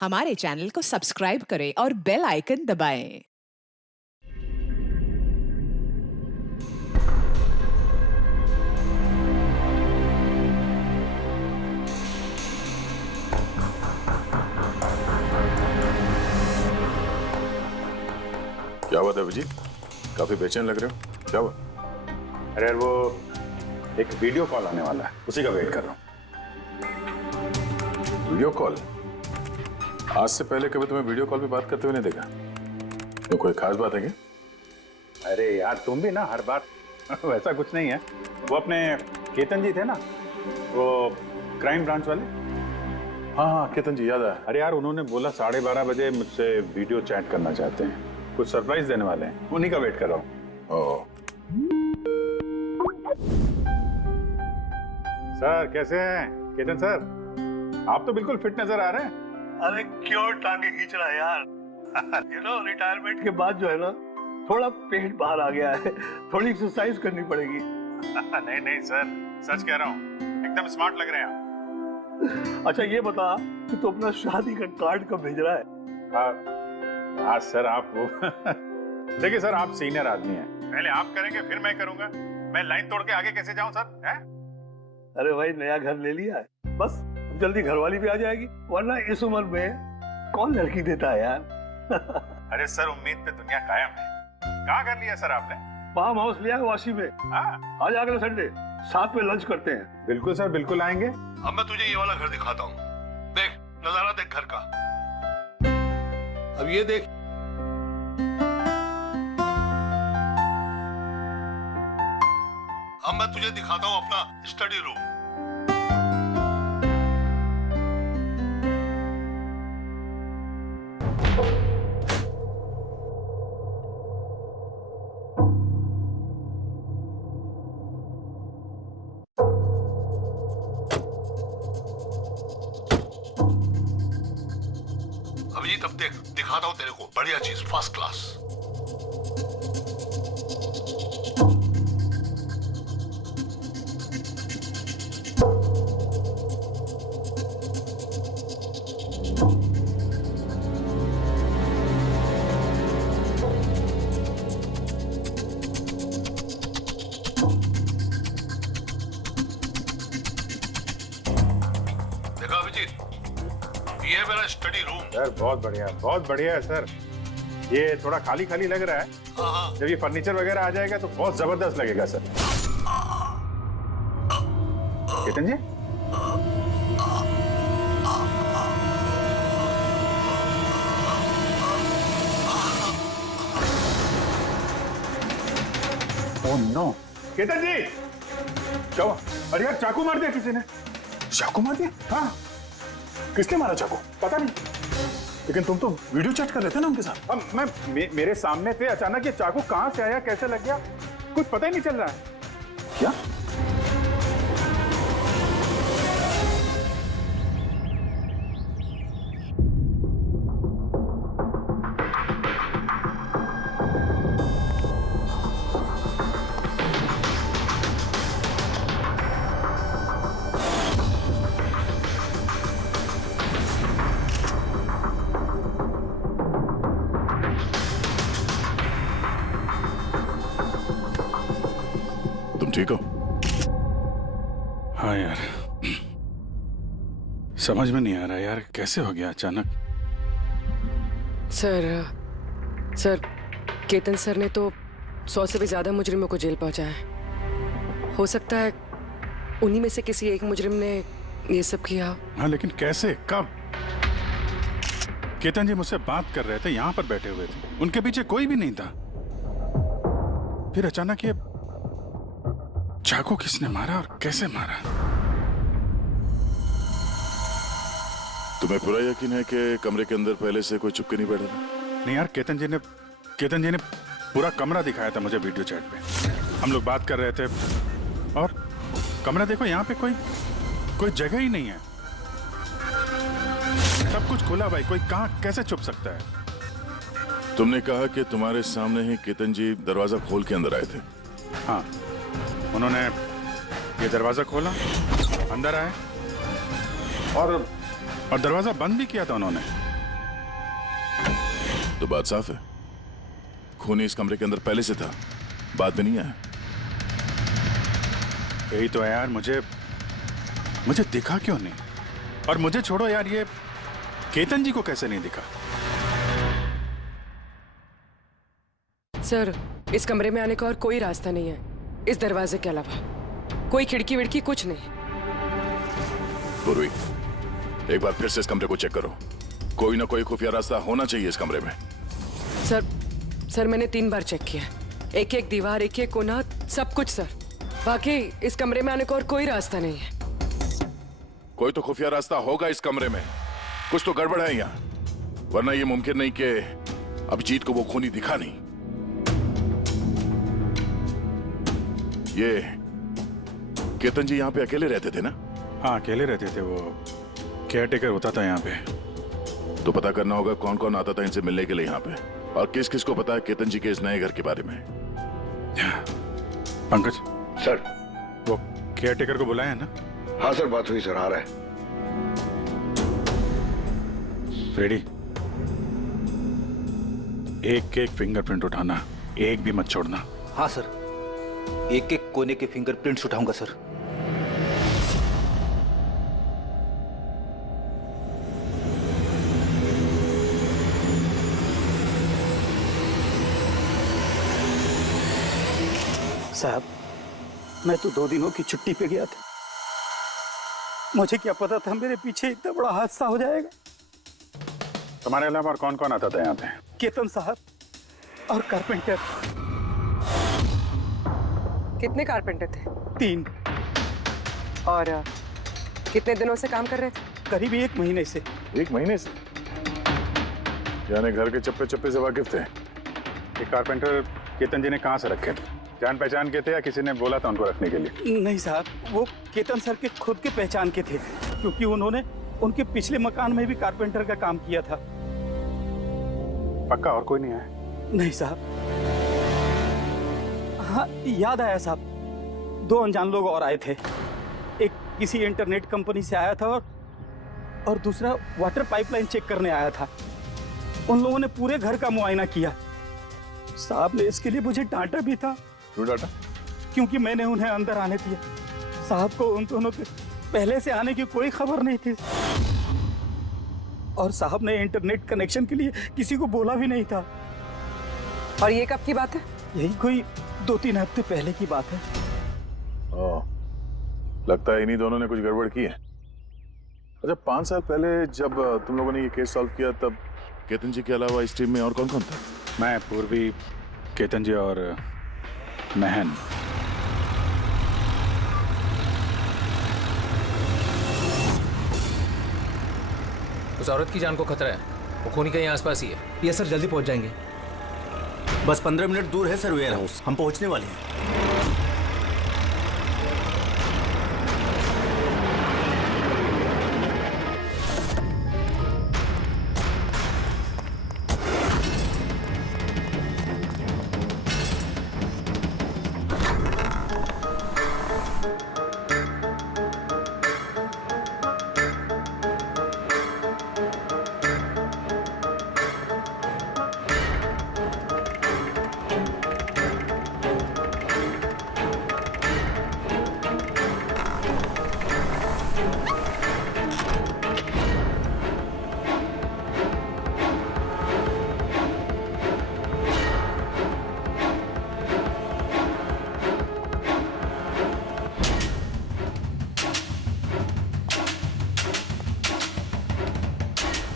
हमारे चैनल को सब्सक्राइब करें और बेल आइकन दबाएं। क्या हुआ था अभिजीत? काफी बेचैन लग रहे हो, क्या हुआ? अरे यार, वो एक वीडियो कॉल आने वाला है, उसी का वेट कर रहा हूँ। Video call? आज से पहले कभी तुम्हें वीडियो कॉल पे बात करते हुए नहीं देखा। तो कोई खास बात है क्या? अरे यार, तुम भी ना हर बार वैसा कुछ नहीं है। वो अपने केतन जी थे ना, वो क्राइम ब्रांच वाले। हाँ हाँ, केतन जी याद आया। अरे यार, उन्होंने बोला 12:30 बजे मुझसे वीडियो चैट करना चाहते हैं, कुछ सरप्राइज देने वाले हैं, उन्हीं का वेट कर रहा हूँ। ओह, सर कैसे हैं केतन सर? आप तो बिल्कुल फिट नजर आ रहे हैं। अरे क्यों टांगे खींच रहा है यार? रिटायरमेंट के बाद जो है ना, थोड़ा पेट बाहर आ गया है, थोड़ी एक्सरसाइज करनी पड़ेगी। नहीं नहीं सर, सच कह रहा हूँ, एकदम स्मार्ट लग रहे हैं आप। अच्छा ये बता कि तू अपना शादी का कार्ड कब भेज रहा है? हाँ सर, आप वो देखिए सर, आप सीनियर आदमी हैं, पहले आप करेंगे फिर मैं करूंगा। मैं लाइन तोड़ के आगे कैसे जाऊं सर? है? अरे भाई, नया घर ले लिया है, बस अब जल्दी घरवाली भी आ जाएगी, वरना इस उम्र में कौन लड़की देता है यार? अरे सर, उम्मीद पे दुनिया कायम है। कहाँ कर लिया सर आपने? फार्म हाउस लिया है वाशी में। हाँ, आज अगले संडे साथ में लंच करते हैं। बिल्कुल सर, बिल्कुल आएंगे। अब मैं तुझे ये वाला घर दिखाता हूँ, देख नजारा देख घर का। अब ये देख, अब मैं तुझे दिखाता हूँ अपना स्टडी रूम। अभिजीत, अब देख दिखाता हूँ तेरे को बढ़िया चीज, फर्स्ट क्लास। देखा अभिजीत, ये है मेरा स्टडी रूम। सर बहुत बढ़िया है सर। ये थोड़ा खाली खाली लग रहा है, हाँ, जब ये फर्नीचर वगैरह आ जाएगा तो बहुत जबरदस्त लगेगा सर। केतन जी, ओह नो, केतन जी क्या हुआ? अरे यार, चाकू मार दिया किसी ने। चाकू मार दिया? हाँ, किसने मारा चाकू? पता नहीं। लेकिन तुम तो वीडियो चैट कर रहे थे ना उनके साथ। अब मेरे सामने थे, अचानक ये चाकू कहां से आया, कैसे लग गया, कुछ पता ही नहीं चल रहा है। क्या? तुम ठीक हो? हाँ यार, समझ में नहीं आ रहा यार, कैसे हो गया अचानक। सर केतन सर ने तो 100 से भी ज्यादा मुजरिमों को जेल पहुंचाया है। हो सकता है उन्हीं में से किसी एक मुजरिम ने ये सब किया हो। हाँ, लेकिन कैसे, कब? केतन जी मुझसे बात कर रहे थे, यहाँ पर बैठे हुए थे, उनके पीछे कोई भी नहीं था। फिर अचानक ये चाकू किसने मारा और कैसे मारा? तुम्हें पूरा यकीन है कि कमरे के अंदर पहले से कोई छुप के नहीं बैठा था? नहीं यार, केतन जी ने पूरा कमरा दिखाया था मुझे वीडियो चैट पे। हम लोग बात कर रहे थे और कमरा देखो, यहाँ पे कोई जगह ही नहीं है, सब कुछ खुला भाई, कोई कहाँ कैसे छुप सकता है? तुमने कहा कि तुम्हारे सामने ही केतन जी दरवाजा खोल के अंदर आए थे। हाँ, उन्होंने ये दरवाजा खोला, अंदर आए और दरवाजा बंद भी किया था उन्होंने। तो बात साफ है, खूनी इस कमरे के अंदर पहले से था, बाद में नहीं आया। यही तो है यार, मुझे दिखा क्यों नहीं? और मुझे छोड़ो यार, ये केतन जी को कैसे नहीं दिखा? सर, इस कमरे में आने का और कोई रास्ता नहीं है इस दरवाजे के अलावा। कोई खिड़की विड़की कुछ नहीं। पूर्वी, एक बार फिर से इस कमरे को चेक करो। कोई ना कोई खुफिया रास्ता होना चाहिए इस कमरे में। सर मैंने 3 बार चेक किया, एक एक दीवार, एक एक कोना, सब कुछ सर। वाकई इस कमरे में आने का और कोई रास्ता नहीं है। कोई तो खुफिया रास्ता होगा इस कमरे में, कुछ तो गड़बड़ है यहाँ, वरना ये मुमकिन नहीं कि अभिजीत को वो खूनी दिखा नहीं। ये केतन जी यहाँ पे अकेले रहते थे ना? हाँ, अकेले रहते थे, वो केयर टेकर होता था यहाँ पे। तो पता करना होगा कौन कौन आता था इनसे मिलने के लिए यहाँ पे, और किस किस को पता है केतन जी के इस नए घर के बारे में। पंकज सर। वो केयर टेकर को बुलाया है ना? हाँ सर, बात हुई सर, आ रहा है। फ्रेडी, एक एक फिंगरप्रिंट उठाना, एक भी मत छोड़ना। हाँ सर, एक एक कोने के फिंगरप्रिंट्स उठाऊंगा सर। साहब, मैं तो 2 दिनों की छुट्टी पे गया था। मुझे क्या पता था मेरे पीछे इतना बड़ा हादसा हो जाएगा। तुम्हारे अलावा और कौन कौन आता था यहाँ पे? केतन साहब और कारपेंटर। कितने कारपेंटर थे? 3। और कितने दिनों से काम कर रहे थे? करीब 1 महीने से। 1 महीने से? यानी घर के चप्पे चप्पे से वाकिफ थे। ये कारपेंटर केतन जी ने कहाँ से रखे थे? जान पहचान के थे या किसी ने बोला था उनको रखने के लिए? नहीं साहब, वो केतन सर के खुद के पहचान के थे, क्योंकि उन्होंने उनके पिछले मकान में भी कारपेंटर का काम किया था। पक्का और कोई नहीं आया? नहीं साहब। हाँ, याद आया साहब, 2 अनजान लोग और आए थे। एक किसी इंटरनेट कंपनी से आया था और दूसरा वाटर पाइपलाइन चेक करने आया था। उन लोगों ने पूरे घर का मुआयना किया। साहब ने इसके लिए मुझे डांटा भी था। क्यों डांटा? क्योंकि मैंने उन्हें अंदर आने दिया। साहब को उन दोनों के पहले से आने की कोई खबर नहीं थी, और साहब ने इंटरनेट कनेक्शन के लिए किसी को बोला भी नहीं था। और ये कब की बात है? यही कोई 2-3 हफ्ते पहले की बात है। ओह, लगता है इन्हीं दोनों ने कुछ गड़बड़ की है। अच्छा, 5 साल पहले जब तुम लोगों ने ये केस सॉल्व किया, तब केतन जी के अलावा इस टीम में और कौन कौन था? मैं, पूर्वी, केतन जी और महन। उस औरत की जान को खतरा है, वो खूनी कहीं आसपास ही है। ये सर, जल्दी पहुंच जाएंगे। बस 15 मिनट दूर है सर वेयर हाउस, हम पहुंचने वाले हैं।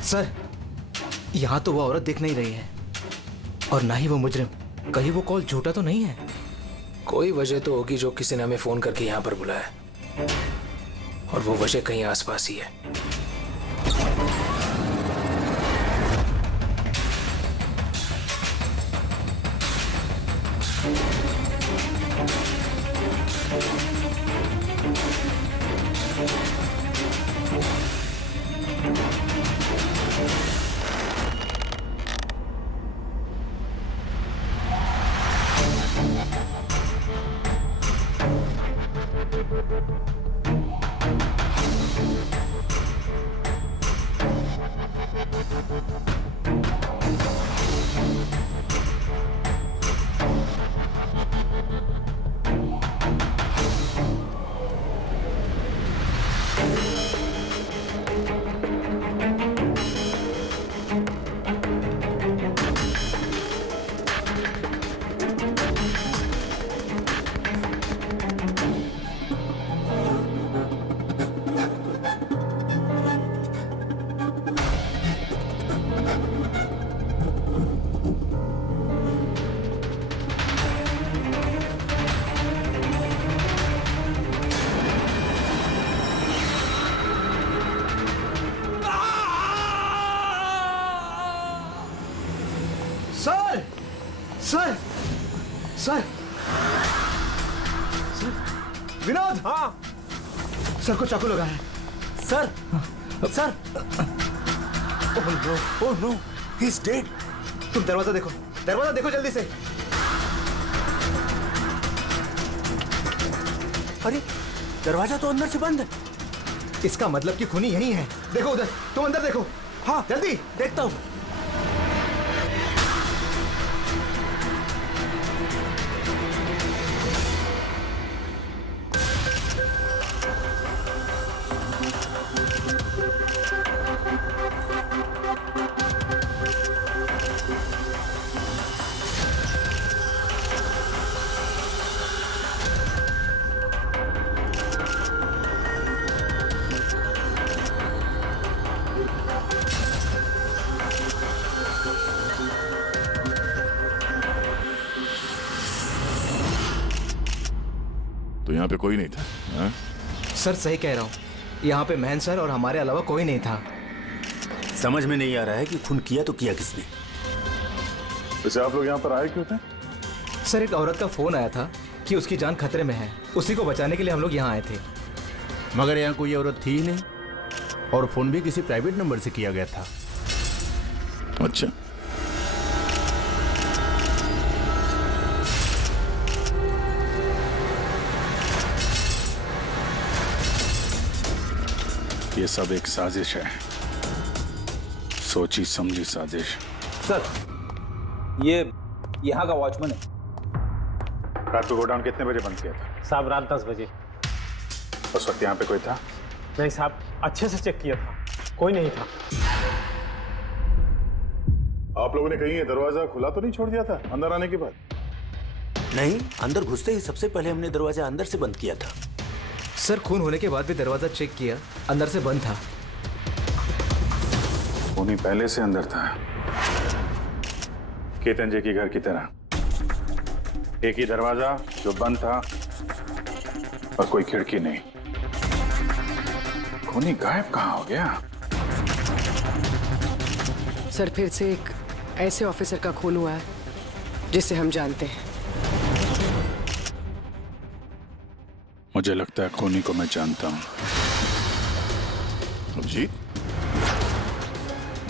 सर, यहाँ तो वो औरत दिख नहीं रही है, और ना ही वो मुजरिम। कहीं वो कॉल झूठा तो नहीं है? कोई वजह तो होगी जो किसी ने हमें फोन करके यहाँ पर बुलाया, और वो वजह कहीं आसपास ही है। Sir sir sir Vinod. हाँ सर को चाकू लगा है। Sir sir oh no he is dead. तुम दरवाजा देखो जल्दी से। अरे दरवाजा तो अंदर से बंद है। इसका मतलब कि खूनी यही है। देखो उधर, तुम अंदर देखो। हाँ जल्दी। देखता हूं। तो यहाँ पे कोई नहीं था? हाँ? सर सही कह रहा हूँ, यहाँ पे महन सर और हमारे अलावा कोई नहीं था। समझ में नहीं आ रहा है कि खून किया तो किया किसने। वैसे आप लोग यहाँ पर आए क्यों थे? सर एक औरत का फोन आया था कि उसकी जान खतरे में है, उसी को बचाने के लिए हम लोग यहाँ आए थे। मगर यहाँ कोई औरत थी ही नहीं और फोन भी किसी प्राइवेट नंबर से किया गया था। अच्छा, ये सब एक साजिश है, सोची समझी साजिश। सर ये यहाँ का वॉचमैन है। रात को गोडाउन कितने बजे बंद किया था? साहब रात 10 बजे। उस वक्त यहाँ पे कोई था? नहीं साहब, अच्छे से चेक किया था, कोई नहीं था। आप लोगों ने कहीं ये दरवाजा खुला तो नहीं छोड़ दिया था अंदर आने के बाद? नहीं, अंदर घुसते ही सबसे पहले हमने दरवाजा अंदर से बंद किया था। सर खून होने के बाद भी दरवाजा चेक किया, अंदर से बंद था। खूनी पहले से अंदर था, केतन जी के घर की तरह। एक ही दरवाजा जो बंद था और कोई खिड़की नहीं। खूनी गायब कहाँ हो गया? सर फिर से एक ऐसे ऑफिसर का खून हुआ है जिसे हम जानते हैं। मुझे लगता है खूनी को मैं जानता हूं। अभिजीत,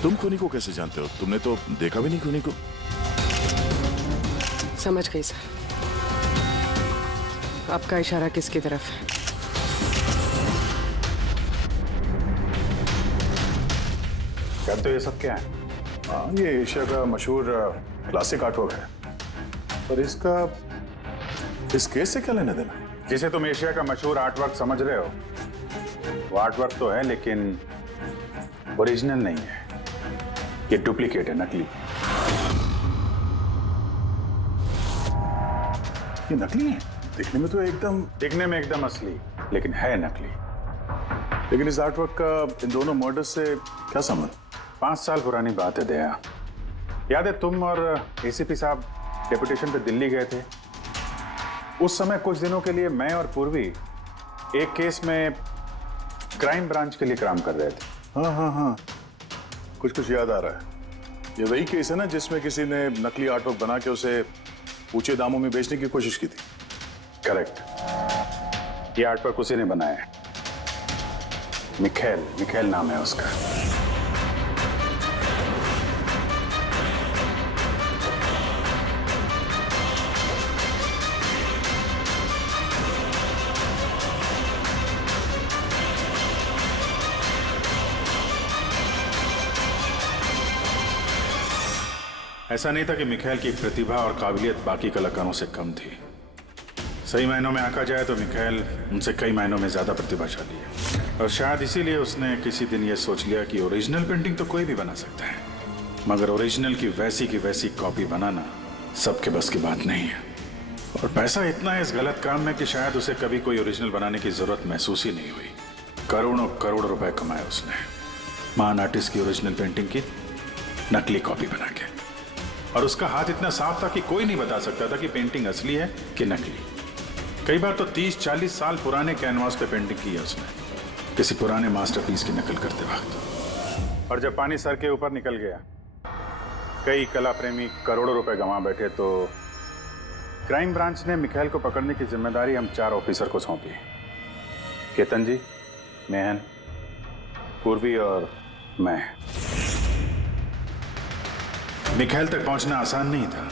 तुम खूनी को कैसे जानते हो? तुमने तो देखा भी नहीं खूनी को। समझ गई सर। आपका इशारा किसकी तरफ है? कहते हो ये सब क्या है? हाँ, ये एशिया का मशहूर क्लासिक आर्टवर्क है, पर इसका इस केस से क्या लेना देना? जिसे तुम एशिया का मशहूर आर्टवर्क समझ रहे हो, वो आर्टवर्क तो है लेकिन ओरिजिनल नहीं है। ये डुप्लीकेट है, नकली। ये नकली है? दिखने में तो एकदम असली, लेकिन है नकली। लेकिन इस आर्टवर्क का इन दोनों मर्डर्स से क्या संबंध? 5 साल पुरानी बात है दया। याद है तुम और एसीपी साहब डेपुटेशन पे दिल्ली गए थे? उस समय कुछ दिनों के लिए मैं और पूर्वी एक केस में क्राइम ब्रांच के लिए काम कर रहे थे। हाँ, कुछ याद आ रहा है। ये वही केस है ना जिसमें किसी ने नकली आर्टवर्क बना के उसे ऊंचे दामों में बेचने की कोशिश की थी? करेक्ट। ये आर्टवर्क उसी ने बनाया है। मिखेल नाम है उसका। ऐसा नहीं था कि मिखेल की प्रतिभा और काबिलियत बाकी कलाकारों से कम थी। सही मायनों में आंका जाए तो मिखेल उनसे कई मायनों में ज्यादा प्रतिभाशाली है, और शायद इसीलिए उसने किसी दिन यह सोच लिया कि ओरिजिनल पेंटिंग तो कोई भी बना सकता है, मगर ओरिजिनल की वैसी कॉपी बनाना सबके बस की बात नहीं है। और पैसा इतना है इस गलत काम में कि शायद उसे कभी कोई ओरिजिनल बनाने की जरूरत महसूस ही नहीं हुई। करोड़ों रुपए कमाए उसने महान आर्टिस्ट की ओरिजिनल पेंटिंग की नकली कॉपी बना के। और उसका हाथ इतना साफ था कि कोई नहीं बता सकता था कि पेंटिंग असली है कि नकली। कई बार तो 30-40 साल पुराने कैनवास पे पेंटिंग की है उसने, किसी पुराने मास्टरपीस की नकल करते वक्त। और जब पानी सर के ऊपर निकल गया कई कला प्रेमी करोड़ों रुपए गंवा बैठे तो क्राइम ब्रांच ने मिखाइल को पकड़ने की जिम्मेदारी हम 4 ऑफिसर को सौंपी। केतन जी, मेहन, पूर्वी और मैं। मिखाइल तक पहुंचना आसान नहीं था,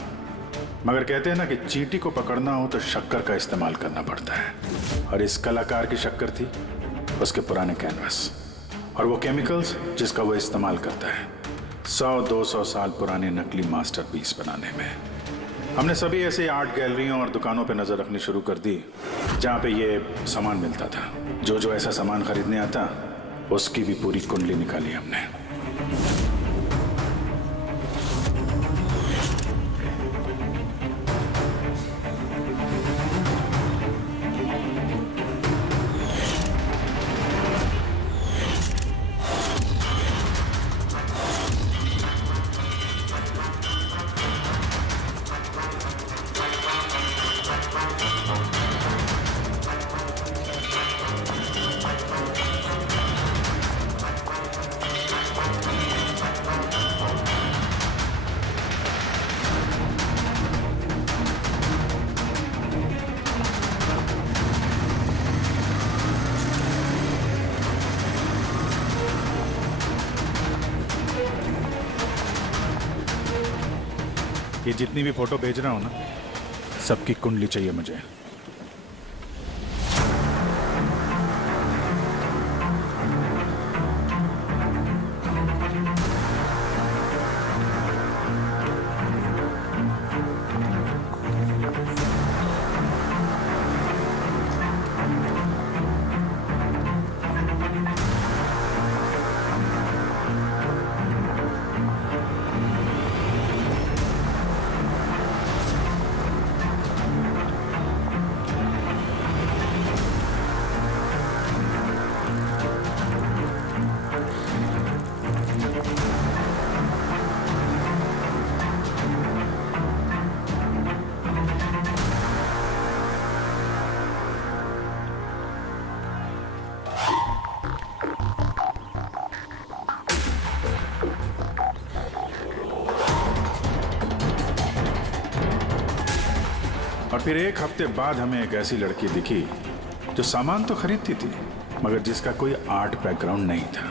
मगर कहते हैं ना कि चींटी को पकड़ना हो तो शक्कर का इस्तेमाल करना पड़ता है। और इस कलाकार की शक्कर थी उसके पुराने कैनवस और वो केमिकल्स जिसका वो इस्तेमाल करता है 100-200 साल पुराने नकली मास्टरपीस बनाने में। हमने सभी ऐसे आर्ट गैलरियों और दुकानों पे नजर रखनी शुरू कर दी जहां पे ये सामान मिलता था। जो ऐसा सामान खरीदने आता उसकी भी पूरी कुंडली निकाली हमने। ये जितनी भी फोटो भेज रहा हूं ना, सबकी कुंडली चाहिए मुझे। और फिर एक हफ्ते बाद हमें एक ऐसी लड़की दिखी जो सामान तो खरीदती थी मगर जिसका कोई आर्ट बैकग्राउंड नहीं था।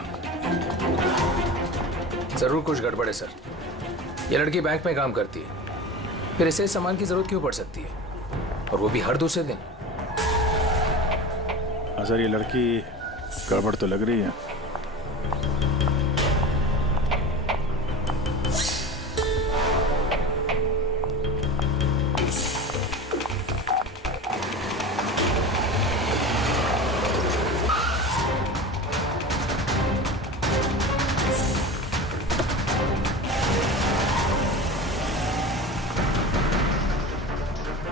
जरूर कुछ गड़बड़ है सर। ये लड़की बैंक में काम करती है, फिर इसे सामान की जरूरत क्यों पड़ सकती है, और वो भी हर दूसरे दिन। सर ये लड़की गड़बड़ तो लग रही है।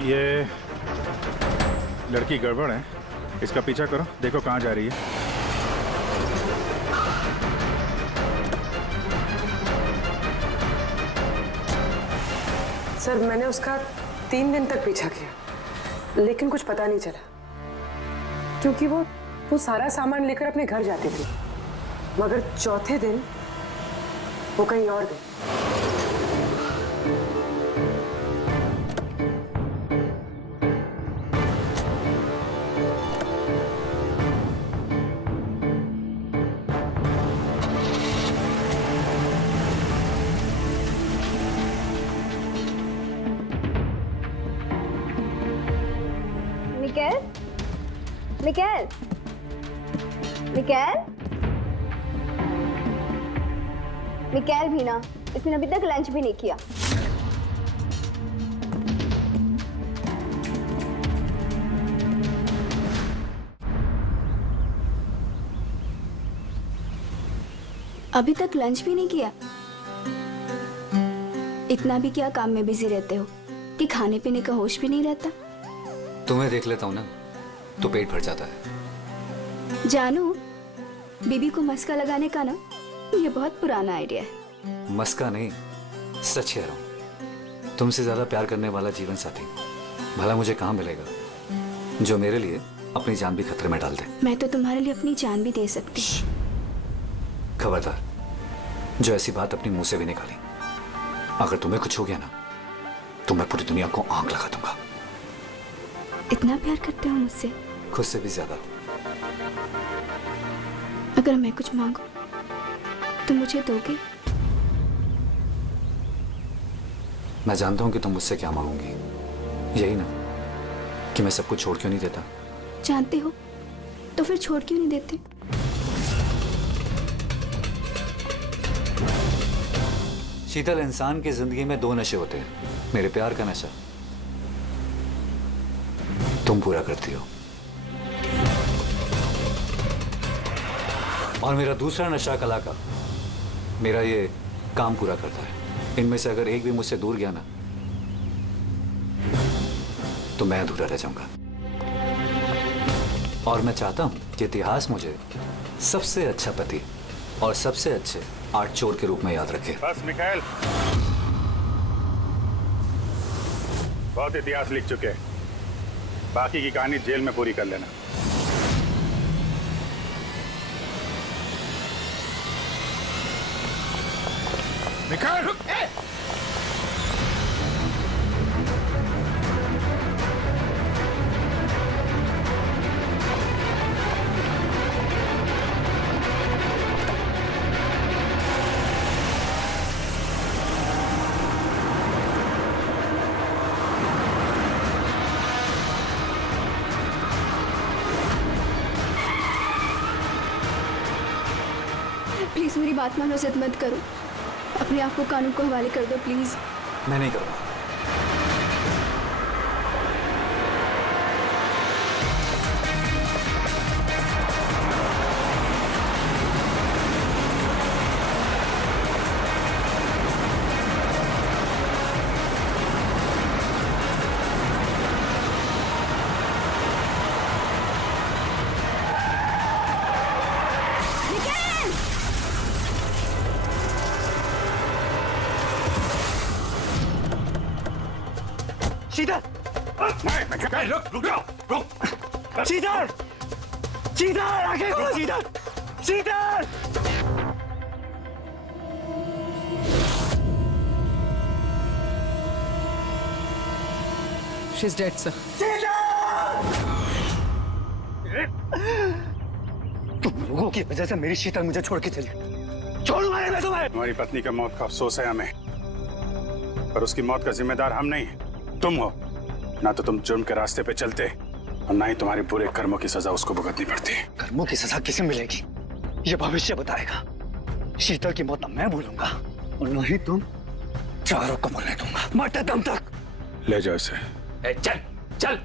ये लड़की गड़बड़ है, इसका पीछा करो, देखो कहाँ जा रही है। सर मैंने उसका 3 दिन तक पीछा किया लेकिन कुछ पता नहीं चला, क्योंकि वो सारा सामान लेकर अपने घर जाती थी, मगर चौथे दिन वो कहीं और गई। मिकेल, मिकेल, मिकेल भी ना, इसने अभी तक लंच भी नहीं किया। अभी तक लंच भी नहीं किया? इतना भी क्या काम में बिजी रहते हो कि खाने पीने का होश भी नहीं रहता? तुम्हें देख लेता हूं ना तो पेट भर जाता है। जानू, बीबी को मस्का लगाने का ना ये बहुत पुराना आइडिया है। मस्का नहीं, सच कह रहा हूं। तुमसे ज्यादा प्यार करने वाला जीवन साथी भला मुझे कहां मिलेगा जो मेरे लिए अपनी जान भी खतरे में डाल दे। मैं तो तुम्हारे लिए अपनी जान भी दे सकती। खबरदार जो ऐसी बात अपनी मुंह से भी निकाली। अगर तुम्हें कुछ हो गया ना तो मैं पूरी दुनिया को आग लगा दूंगा। इतना प्यार करते हो मुझसे? खुद से भी ज्यादा। अगर मैं कुछ मांगू तो मुझे दोगे? मैं जानता हूं कि तुम मुझसे क्या मांगोगी, यही ना कि मैं सब कुछ छोड़ क्यों नहीं देता। जानते हो तो फिर छोड़ क्यों नहीं देते? शीतल, इंसान की जिंदगी में दो नशे होते हैं, मेरे प्यार का नशा तुम पूरा करती हो, और मेरा दूसरा नशा कला का, मेरा ये काम पूरा करता है। इनमें से अगर एक भी मुझसे दूर गया ना तो मैं अधूरा रह जाऊंगा। और मैं चाहता हूं कि इतिहास मुझे सबसे अच्छा पति और सबसे अच्छे आर्ट चोर के रूप में याद रखे। बस मिखाइल, बहुत इतिहास लिख चुके, बाकी की कहानी जेल में पूरी कर लेना। मिखाइल, प्लीज मेरी बात मानो, जिद मत करो, अपने आप को कानून को हवाले कर दो प्लीज। मैं नहीं करूंगा। शीतल! रुक जाओ, रुक! शीतल! शीतल! आगे खोलो शीतल! शीतल! She's dead, sir. तुम लोगों की वजह से मेरी शीतल मुझे छोड़ के चली। छोड़ूंगा नहीं मैं तुम्हें। हमारी पत्नी का मौत का अफसोस है हमें, पर उसकी मौत का जिम्मेदार हम नहीं, तुम हो। ना तो तुम जुर्म के रास्ते पे चलते और ना ही तुम्हारे बुरे कर्मों की सजा उसको भुगतनी पड़ती। कर्मों की सजा किसे मिलेगी ये भविष्य बताएगा। शीतल की मौत ना मैं भूलूंगा और ना ही तुम चारों को भूलने दूंगा, मरते दम तक। ले जाओ इसे। चल चल।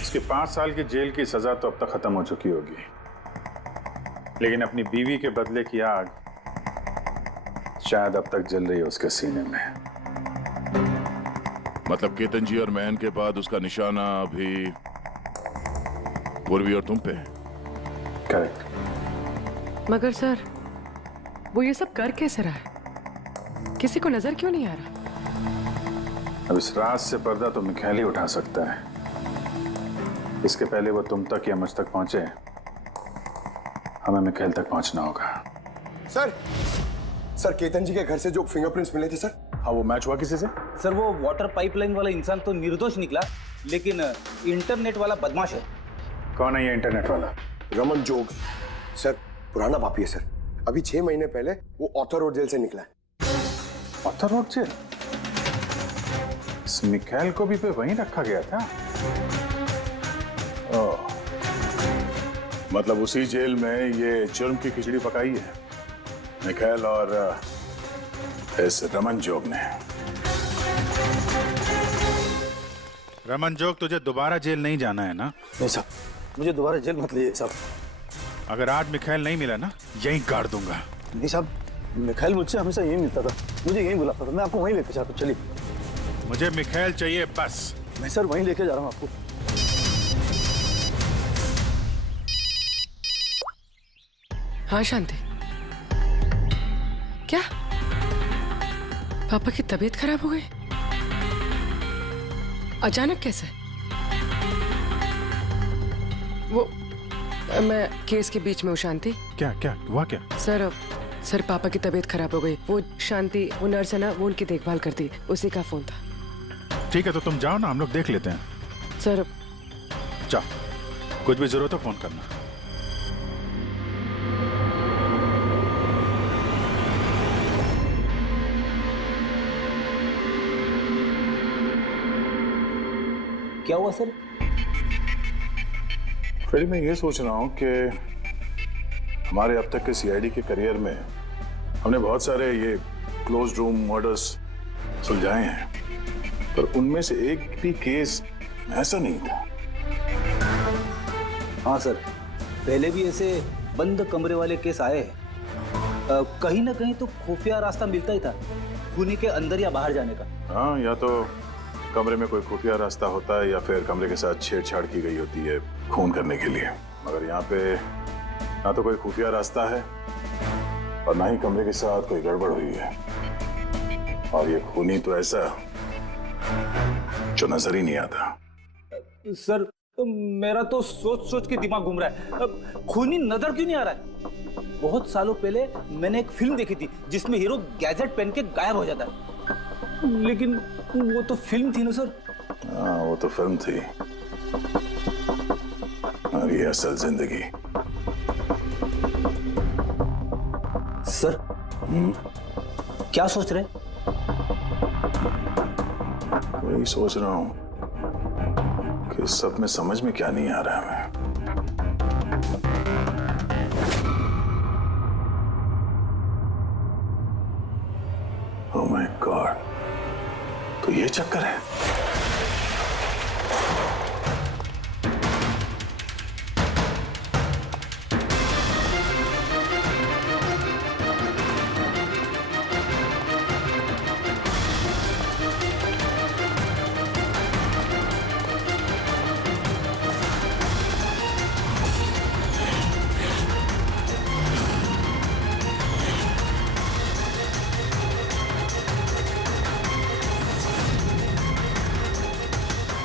इसके 5 साल की जेल की सजा तो अब तक खत्म हो चुकी होगी, लेकिन अपनी बीवी के बदले की आग शायद अब तक जल रही है उसके सीने में। मतलब केतन जी और महन के बाद उसका निशाना अभी पूर्वी और तुम पे है। करेक्ट। मगर सर, वो ये सब कर कैसे रहा है? किसी को नजर क्यों नहीं आ रहा? अब इस राज से पर्दा तो मिखाइल ही उठा सकता है। इसके पहले वो तुम तक या मुझ तक पहुंचे, हमें मिखाइल तक पहुंचना होगा। सर केतन जी के घर से जो फिंगरप्रिंट्स मिले थे सर। हाँ, वो मैच हुआ किसी से? सर वो वाटर पाइपलाइन वाला इंसान तो निर्दोष निकला, लेकिन इंटरनेट वाला बदमाश है। कौन है ये इंटरनेट वाला? रमन जोग सर, पुराना पापी है सर। अभी 6 महीने पहले वो ऑथर रोड जेल से निकला है। Arthur Road Jail? इस मिखाइल को भी पे वहीं रखा गया था। ओह, मतलब उसी जेल में ये जुर्म की खिचड़ी पकाई है मिखाइल और इस रमन जोग ने। रमन जोग, तुझे दोबारा जेल नहीं जाना है ना? नहीं साहब, मुझे दोबारा जेल मत लीजिए साहब। अगर आज मिखाइल नहीं मिला ना, यहीं गाड़ दूंगा। नहीं साहब, मिखाइल मुझसे हमेशा यही मिलता था, मुझे यहीं बुलाता था, मैं आपको वहीं लेके जाता हूँ। चलिए। मुझे मिखाइल चाहिए बस। मैं सर वहीं लेके जा रहा हूँ आपको। हाँ शांति, क्या पापा की तबीयत खराब हो गई? अचानक कैसे? वो मैं केस के बीच में हूँ शांति। क्या क्या हुआ क्या? सर पापा की तबीयत खराब हो गई। वो शांति, वो नर्स है ना, वो उनकी देखभाल करती, उसी का फोन था। ठीक है तो तुम जाओ ना, हम लोग देख लेते हैं। सर जाओ, कुछ भी जरूरत हो फोन करना। क्या हुआ सर? फिर मैं ये सोच रहा हूं कि हमारे अब तक के सीआईडी के करियर में हमने बहुत सारे ये क्लोज रूम मर्डर्स सुलझाए हैं, पर उनमें से एक भी केस ऐसा नहीं था। हाँ सर, पहले भी ऐसे बंद कमरे वाले केस आए हैं। कहीं ना कहीं तो खुफिया रास्ता मिलता ही था खूनी के अंदर या बाहर जाने का। हाँ, या तो कमरे में कोई खुफिया रास्ता होता है या फिर कमरे के साथ छेड़छाड़ की गई होती है खून करने के लिए। मगर यहाँ पे ना तो कोई खुफिया रास्ता है और ना ही कमरे के साथ कोई गड़बड़ हुई है, और ये खूनी तो ऐसा जो नजर ही नहीं आता। सर मेरा तो सोच सोच के दिमाग घूम रहा है। खूनी नजर क्यों नहीं आ रहा है? बहुत सालों पहले मैंने एक फिल्म देखी थी जिसमें हीरो गैजेट पहन के गायब हो जाता है, लेकिन वो तो फिल्म थी ना सर। हाँ, वो तो फिल्म थी और ये असल जिंदगी। सर क्या सोच रहे? वही सोच रहा हूँ कि सब में समझ में क्या नहीं आ रहा है। ओह माय गॉड, तो ये चक्कर है।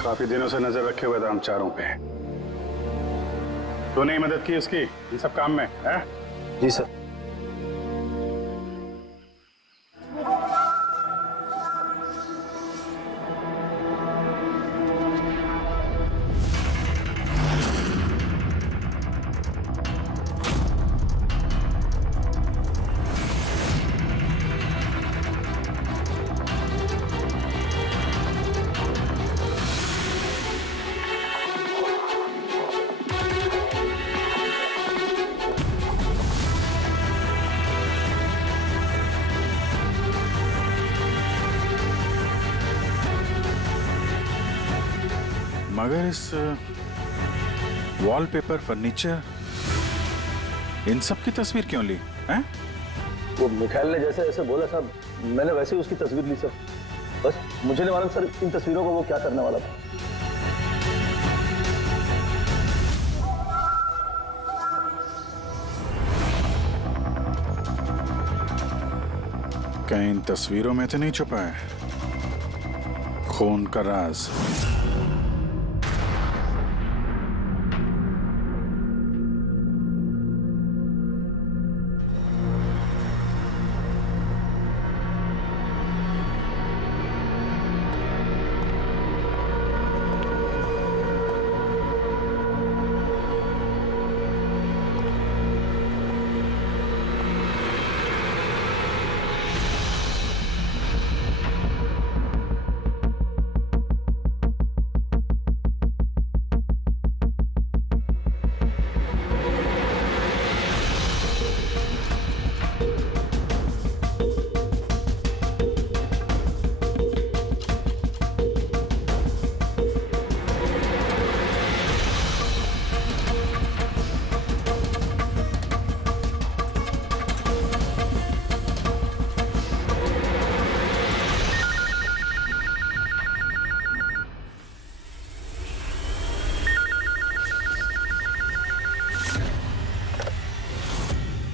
काफी दिनों से नजर रखे हुए थे हम चारों पे। तो नहीं मदद की उसकी इन सब काम में है? जी सर। मगर इस वॉलपेपर, फर्नीचर, इन सब की तस्वीर क्यों ली हैं? वो मिखाइल ने जैसे ऐसे बोला साहब, मैंने वैसे ही उसकी तस्वीर ली सर। बस मुझे नहीं मालूम सर इन तस्वीरों को वो क्या करने वाला था। कहीं इन तस्वीरों में तो नहीं छुपा है खून का राज?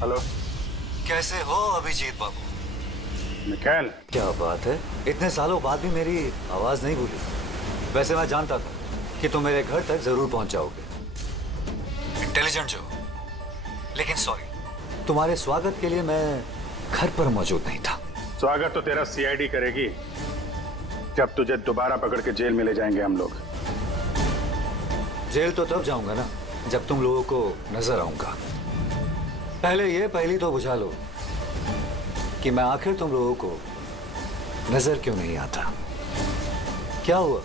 हेलो, कैसे हो अभिजीत बाबू? मिखाइल, क्या बात है, इतने सालों बाद भी मेरी आवाज नहीं भूली। वैसे मैं जानता था कि तुम मेरे घर तक जरूर पहुंच जाओगे। इंटेलिजेंट जो, लेकिन सॉरी, तुम्हारे स्वागत के लिए मैं घर पर मौजूद नहीं था। स्वागत तो तेरा सीआईडी करेगी जब तुझे दोबारा पकड़ के जेल में ले जाएंगे हम लोग। जेल तो तब जाऊंगा ना जब तुम लोगों को नजर आऊंगा। पहली तो बुझा लो कि मैं आखिर तुम लोगों को नजर क्यों नहीं आता। क्या हुआ,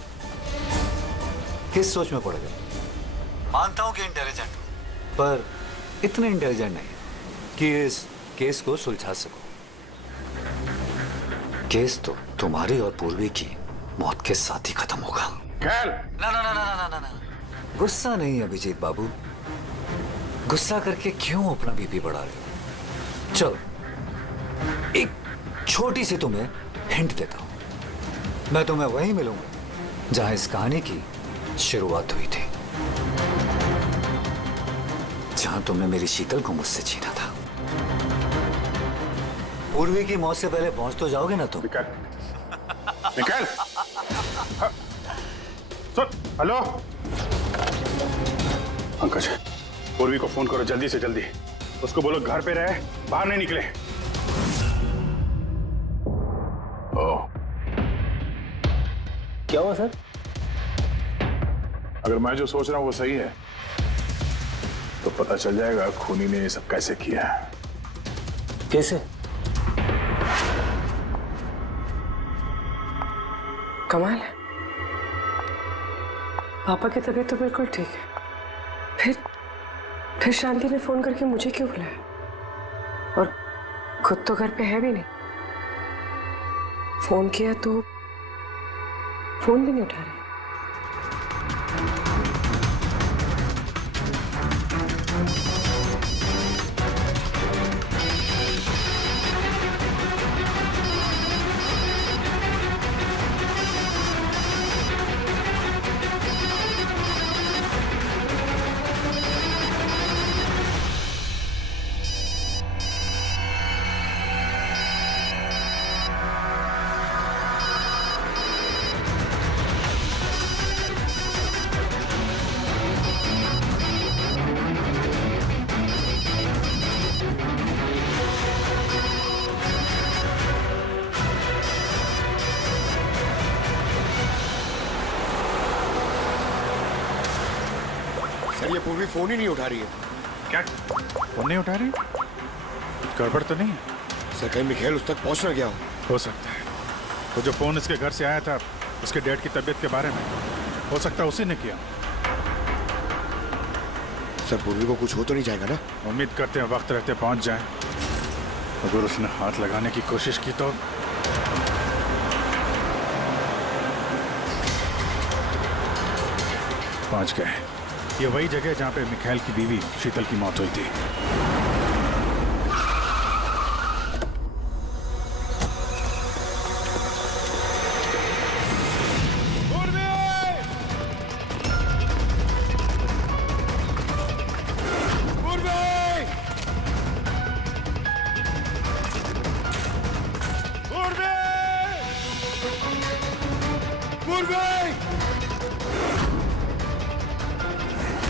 किस सोच में पड़ गए? मानता हूं कि इंटेलिजेंट हो, पर इतने इंटेलिजेंट नहीं कि इस केस को सुलझा सको। केस तो तुम्हारी और पूर्वी की मौत के साथ ही खत्म होगा। ना ना ना ना ना ना ना, गुस्सा नहीं अभिजीत बाबू, गुस्सा करके क्यों अपना बीपी बढ़ा रहे हो? चलो एक छोटी सी तुम्हें हिंट देता हूं। मैं तुम्हें वहीं मिलूंगा जहां इस कहानी की शुरुआत हुई थी, जहां तुमने मेरी शीतल को मुझसे छीना था। पूर्वी की मौत से पहले पहुंच तो जाओगे ना तुम? निकल। सुन, हेलो पंकज, पूर्वी को फोन करो जल्दी से जल्दी। उसको बोलो घर पे रहे, बाहर नहीं निकले। क्या हुआ सर? अगर मैं जो सोच रहा हूं वो सही है तो पता चल जाएगा खूनी ने ये सब कैसे किया है। कैसे? कमाल है, पापा की तबीयत तो बिल्कुल ठीक है, फिर शांति ने फोन करके मुझे क्यों बुलाया? और खुद तो घर पे है भी नहीं। फोन किया तो फोन भी नहीं उठा रही। सर ये पूर्वी फोन ही नहीं उठा रही है। क्या फोन नहीं उठा रही? गड़बड़ तो नहीं है? सर कहीं मिखेल उस तक पहुंच ना गया हो सकता है। तो जो फोन इसके घर से आया था उसके डैड की तबीयत के बारे में, हो सकता है उसी ने किया। सर पूर्वी को कुछ हो तो नहीं जाएगा ना? उम्मीद करते हैं वक्त रहते पहुंच जाए। अगर उसने हाथ लगाने की कोशिश की तो पहुंच गए। ये वही जगह जहां पे मिखेल की बीवी शीतल की मौत हुई थी।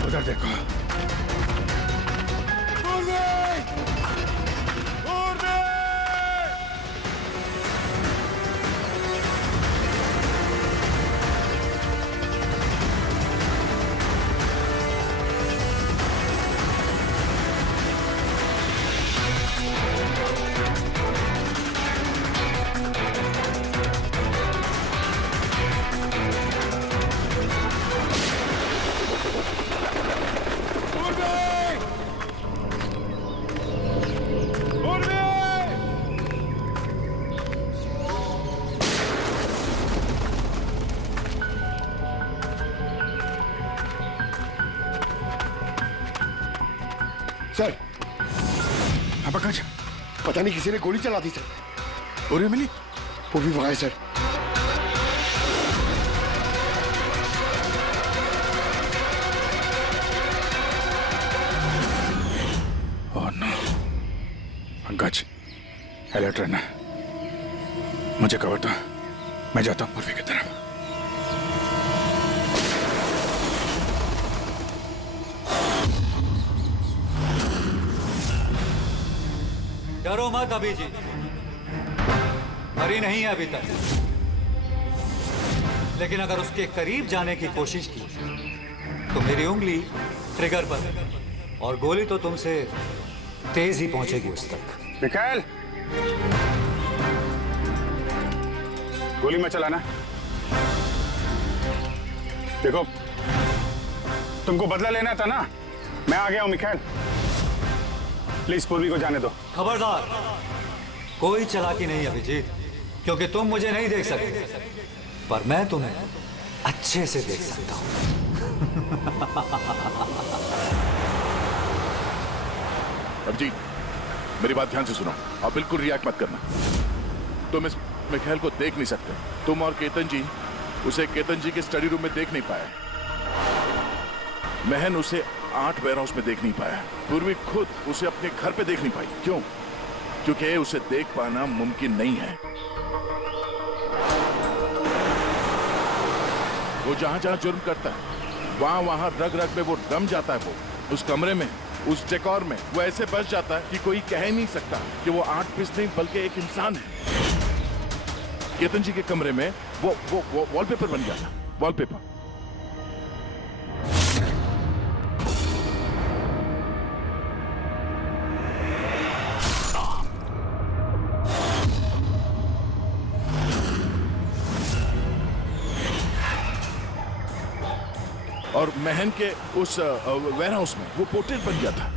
उधर देखो। सर पंकज, पता नहीं किसी ने गोली चला दी सर। पूर्वी मिली? पूर्वी वहां है sir. Oh no. Pankaj, alert रहना। मुझे कवर दो, मैं जाता हूं पूर्वी की तरफ। डरो मत अभिजीत, मरी नहीं है अभी तक, लेकिन अगर उसके करीब जाने की कोशिश की तो मेरी उंगली ट्रिगर पर और गोली तो तुमसे तेज ही पहुंचेगी उस तक। मिखाइल, गोली मत चलाना। देखो, तुमको बदला लेना था ना, मैं आ गया हूं मिखाइल। प्लीज पूर्वी को जाने दो। खबरदार, कोई चालाकी नहीं अभिजीत, क्योंकि तुम मुझे नहीं देख सकते, पर मैं तुम्हें अच्छे से देख सकता हूं। अभिजीत, मेरी बात ध्यान से सुनो और बिल्कुल रिएक्ट मत करना। तुम इस मिखाइल को देख नहीं सकते। तुम और केतन जी उसे केतन जी के स्टडी रूम में देख नहीं पाए। महन उसे 8 वेयर हाउस में देख नहीं पाया। पूर्वी खुद उसे अपने घर पे देख नहीं पाई। क्यों? क्योंकि उसे देख पाना मुमकिन नहीं है। वो जहां जहां जुर्म करता है वहां वहां रग रग में वो रम जाता है। वो उस कमरे में, उस डेकोर में वो ऐसे बस जाता है कि कोई कह नहीं सकता कि वो 8 पीस नहीं बल्कि एक इंसान है। केतन जी के कमरे में वो वॉलपेपर बन गया था। वॉलपेपर। और महन के उस वेयरहाउस में वो पोर्ट्रेट बन गया था।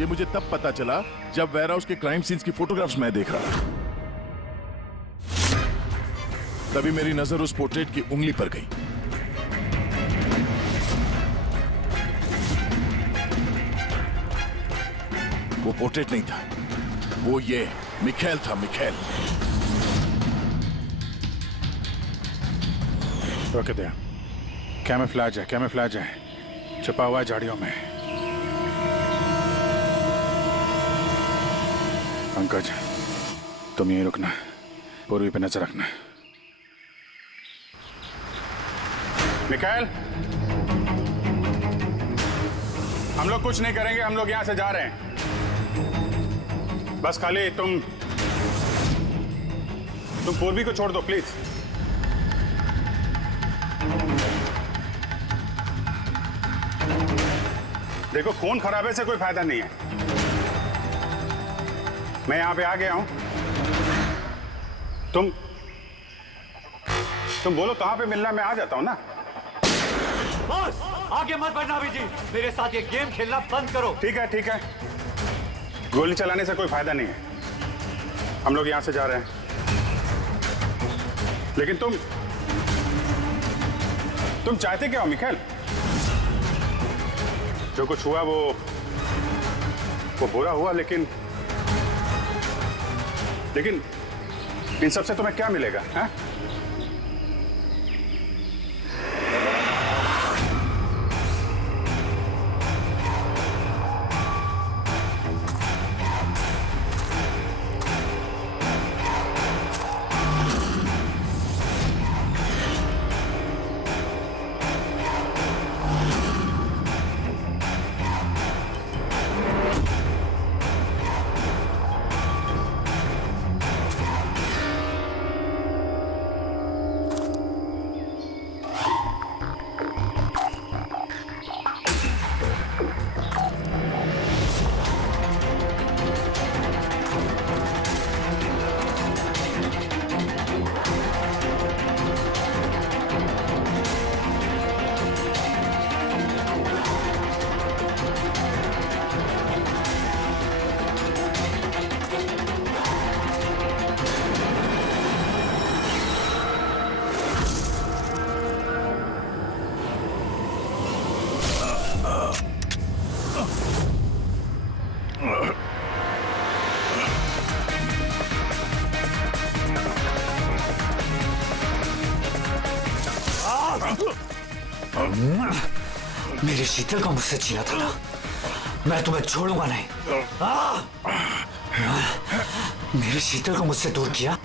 ये मुझे तब पता चला जब वेयरहाउस के क्राइम सीन्स की फोटोग्राफ्स मैं देख रहा था। तभी मेरी नजर उस पोर्ट्रेट की उंगली पर गई। वो पोर्ट्रेट नहीं था, वो ये मिखाइल था। मिखाइल। रोक दे। कैमोफ्लेज है, कैमोफ्लेज है, छुपा हुआ है झाड़ियों में। पंकज, तुम यहीं रुकना, पूर्वी पे नजर रखना। मिखाइल, हम लोग कुछ नहीं करेंगे, हम लोग यहां से जा रहे हैं। बस खाली तुम पूर्वी को छोड़ दो प्लीज। देखो, खून खराबे से कोई फायदा नहीं है। मैं यहां पे आ गया हूं। तुम बोलो कहां पे मिलना, मैं आ जाता हूं ना। बस आगे मत बढ़ना अभिजीत, मेरे साथ ये गेम खेलना बंद करो। ठीक है, ठीक है। गोली चलाने से कोई फायदा नहीं है। हम लोग यहां से जा रहे हैं, लेकिन तुम चाहते क्या हो मिखाइल? जो कुछ हुआ वो बुरा हुआ, लेकिन इन सबसे तुम्हें क्या मिलेगा? हैं? मेरी शीतल को मुझसे छीना था ना, मैं तुम्हें छोड़ूंगा नहीं। मेरी शीतल को मुझसे दूर किया।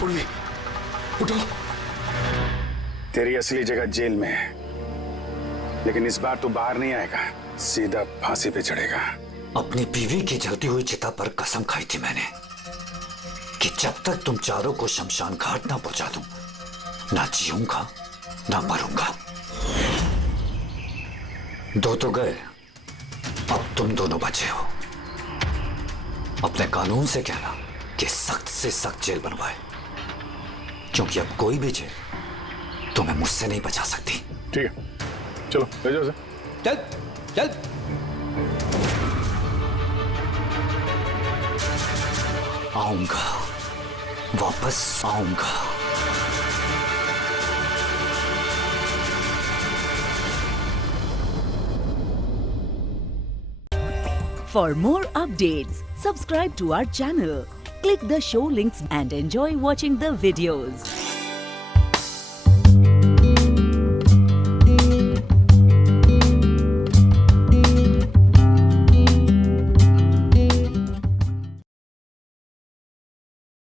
पूर्वी, उठो। तेरी असली जगह जेल में है, लेकिन इस बार तू बाहर नहीं आएगा, सीधा फांसी पे चढ़ेगा। अपनी बीवी की जलती हुई चिता पर कसम खाई थी मैंने कि जब तक तुम चारों को शमशान घाट ना पहुंचा दूं, ना जीऊंगा ना मरूंगा। दो तो गए, अब तुम दोनों बचे हो। अपने कानून से कहना कि सख्त से सख्त जेल बनवाए, क्योंकि अब कोई भी जेल तुम्हें मुझसे नहीं बचा सकती। ठीक है, चलो ले जाओ उसे। चल चल। आऊंगा, वापस आऊंगा। For more updates, subscribe to our channel, click the show links and enjoy watching the videos.